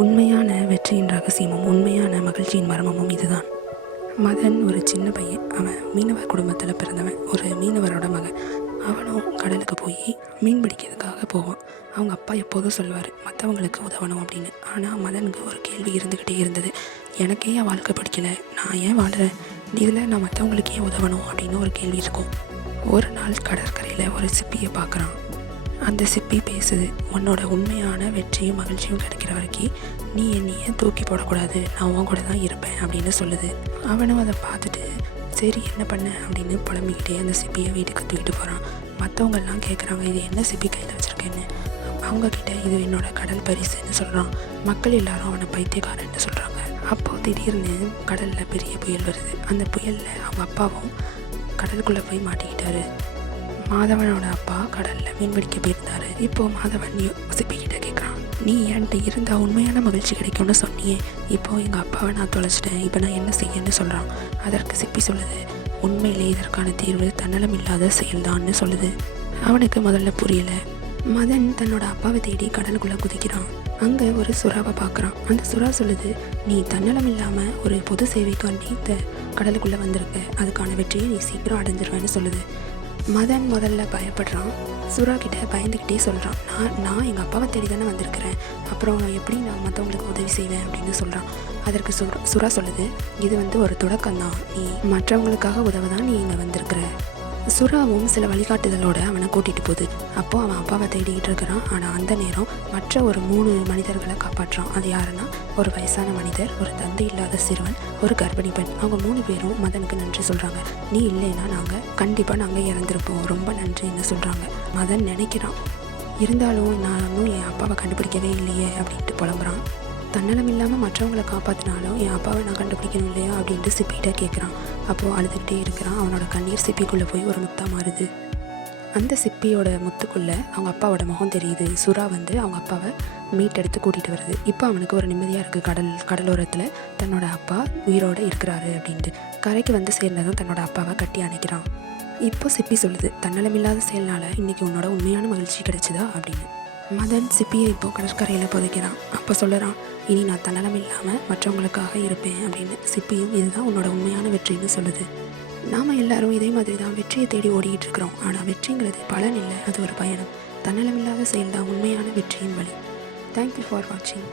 உண்மையான வெற்றியின் ரகசியமும் உண்மையான மகிழ்ச்சியின் மர்மமும் இதுதான். மதன் ஒரு சின்ன பையன். அவன் மீனவர் குடும்பத்தில் பிறந்தவன், ஒரு மீனவரோட மகன். அவனும் கடலுக்கு போய் மீன் பிடிக்கிறதுக்காக போவான். அவங்க அப்பா எப்போதும் சொல்லுவார், மற்றவங்களுக்கு உதவணும் அப்படின்னு. ஆனால் மதனுக்கு ஒரு கேள்வி இருந்துக்கிட்டே இருந்தது. எனக்கே என் வாழ்க்கை பிடிக்கல, நான் ஏன் வாழ்கிறேன், இதில் நான் மற்றவங்களுக்கு ஏன் உதவணும் அப்படின்னு ஒரு கேள்வி இருக்கும். ஒரு நாள் கடற்கரையில் ஒரு சிப்பியை பார்க்குறான். அந்த சிப்பி பேசுது, உன்னோட உண்மையான வெற்றியும் மகிழ்ச்சியும் கிடைக்கிற வரைக்கும் நீ என்னையே தூக்கி போடக்கூடாது, நான் உன் கூட தான் இருப்பேன் அப்படின்னு சொல்லுது. அவனும் அதை பார்த்துட்டு சரி என்ன பண்ண அப்படின்னு புலம்பிக்கிட்டே அந்த சிப்பியை வீட்டுக்கு தூக்கிட்டு போகிறான். மற்றவங்கெல்லாம் கேட்குறாங்க, இது என்ன சிப்பி கையில் வச்சுருக்கேன்னு. அவங்கக்கிட்ட இது என்னோட கடல் பரிசுன்னு சொல்கிறான். மக்கள் எல்லாரும் அவனை பைத்தியக்காரன்னு சொல்கிறாங்க. அப்போது திடீர்னு கடலில் பெரிய புயல் வருது. அந்த புயலில் அவங்க அப்பாவும் கடலுக்குள்ளே போய் மாட்டிக்கிட்டாரு. மாதவனோட அப்பா கடலில் மீன் பிடிக்க போயிருந்தாரு. இப்போது மாதவன் சிப்பிக்கிட்ட கேட்குறான், நீ என்கிட்ட இருந்தால் உண்மையான மகிழ்ச்சி கிடைக்கும்னு சொன்னியே, இப்போது எங்கள் அப்பாவை நான் தொலைச்சிட்டேன், இப்போ நான் என்ன செய்யன்னு சொல்கிறான். அதற்கு சிப்பி சொல்லுது, உண்மையிலே இதற்கான தீர்வு தன்னலம் இல்லாத செயல்தான்னு சொல்லுது. அவனுக்கு முதல்ல புரியலை. மதன் தன்னோட அப்பாவை தேடி கடலுக்குள்ளே குதிக்கிறான். அங்கே ஒரு சுறாவை பார்க்குறான். அந்த சுறா சொல்லுது, நீ தன்னலம் இல்லாமல் ஒரு பொது சேவைக்காண்டி இந்த கடலுக்குள்ளே வந்திருக்க, அதுக்கான வெற்றியை நீ சீக்கிரம் அடைஞ்சிருவேன்னு சொல்லுது. மதன் முதல்ல பயப்படுறான். சுறா கிட்ட பயந்துக்கிட்டே சொல்கிறான், நான் எங்கள் அப்பாவை தேடி தானே வந்திருக்கிறேன், அப்புறம் எப்படி நான் மற்றவங்களுக்கு உதவி செய்வேன் அப்படின்னு சொல்கிறான். அதற்கு சுறா சொல்லுது, இது ஒரு தொடக்கம்தான், நீ மற்றவங்களுக்காக உதவ தான் நீ இங்கே வந்திருக்கிற. சுறாவும் சில வழிகாட்டுதலோடு அவனை கூட்டிகிட்டு போகுது. அப்போது அவன் அப்பாவை தேடிக்கிட்டு இருக்கிறான். ஆனால் அந்த நேரம் மற்ற ஒரு 3 மனிதர்களை காப்பாற்றுறான். அது யாருன்னா, ஒரு வயசான மனிதர், ஒரு தந்தை இல்லாத சிறுவன், ஒரு கர்ப்பிணி பெண். அவங்க 3 பேரும் மதனுக்கு நன்றி சொல்கிறாங்க. நீ இல்லைன்னா நாங்கள் இறந்துருப்போம், ரொம்ப நன்றின்னு சொல்கிறாங்க. மதன் நினைக்கிறான், இருந்தாலும் நான் இன்னும் என் அப்பாவை கண்டுபிடிக்கவே இல்லையே அப்படின்ட்டு புலம்புறான். தன்னலம் இல்லாமல் மற்றவங்களை காப்பாற்றினாலும் என் அப்பாவை நான் கண்டுபிடிக்கணும் இல்லையா அப்படின்ட்டு சிப்பிகிட்ட கேட்குறான். அப்போது அழுதுகிட்டே இருக்கிறான். அவனோட கண்ணீர் சிப்பிக்குள்ளே போய் ஒரு முத்தாக மாறுது. அந்த சிப்பியோட முத்துக்குள்ளே அவங்க அப்பாவோட முகம் தெரியுது. சுறா அவங்க அப்பாவை மீட்டெடுத்து கூட்டிகிட்டு வருது. இப்போ அவனுக்கு ஒரு நிம்மதியாக இருக்குது. கடலோரத்தில் தன்னோட அப்பா உயிரோடு இருக்கிறாரு அப்படின்ட்டு. கரைக்கு சேர்ந்ததும் தன்னோட அப்பாவை கட்டி அணைக்கிறான். இப்போ சிப்பி சொல்லுது, தன்னலமில்லாத செயல்னால் இன்றைக்கி உன்னோட உண்மையான மகிழ்ச்சி கிடைச்சிதா அப்படின்னு. மதன் சிப்பியை இப்போ கடற்கரையில் புதைக்கிறான். அப்போ சொல்லுறான், இனி நான் தன்னலம் இல்லாமல் மற்றவங்களுக்காக இருப்பேன் அப்படின்னு. சிப்பியும் இதுதான் உன்னோட உண்மையான வெற்றின்னு சொல்லுது. நாம் எல்லாரும் இதே மாதிரி தான் வெற்றியை தேடி ஓடிக்கிட்டு இருக்கிறோம். ஆனால் வெற்றிங்கிறது பலன் இல்லை, அது ஒரு பயணம். தன்னலமில்லாத செயல் தான் உண்மையான வெற்றியின் வழி. தேங்க்யூ ஃபார் வாட்சிங்.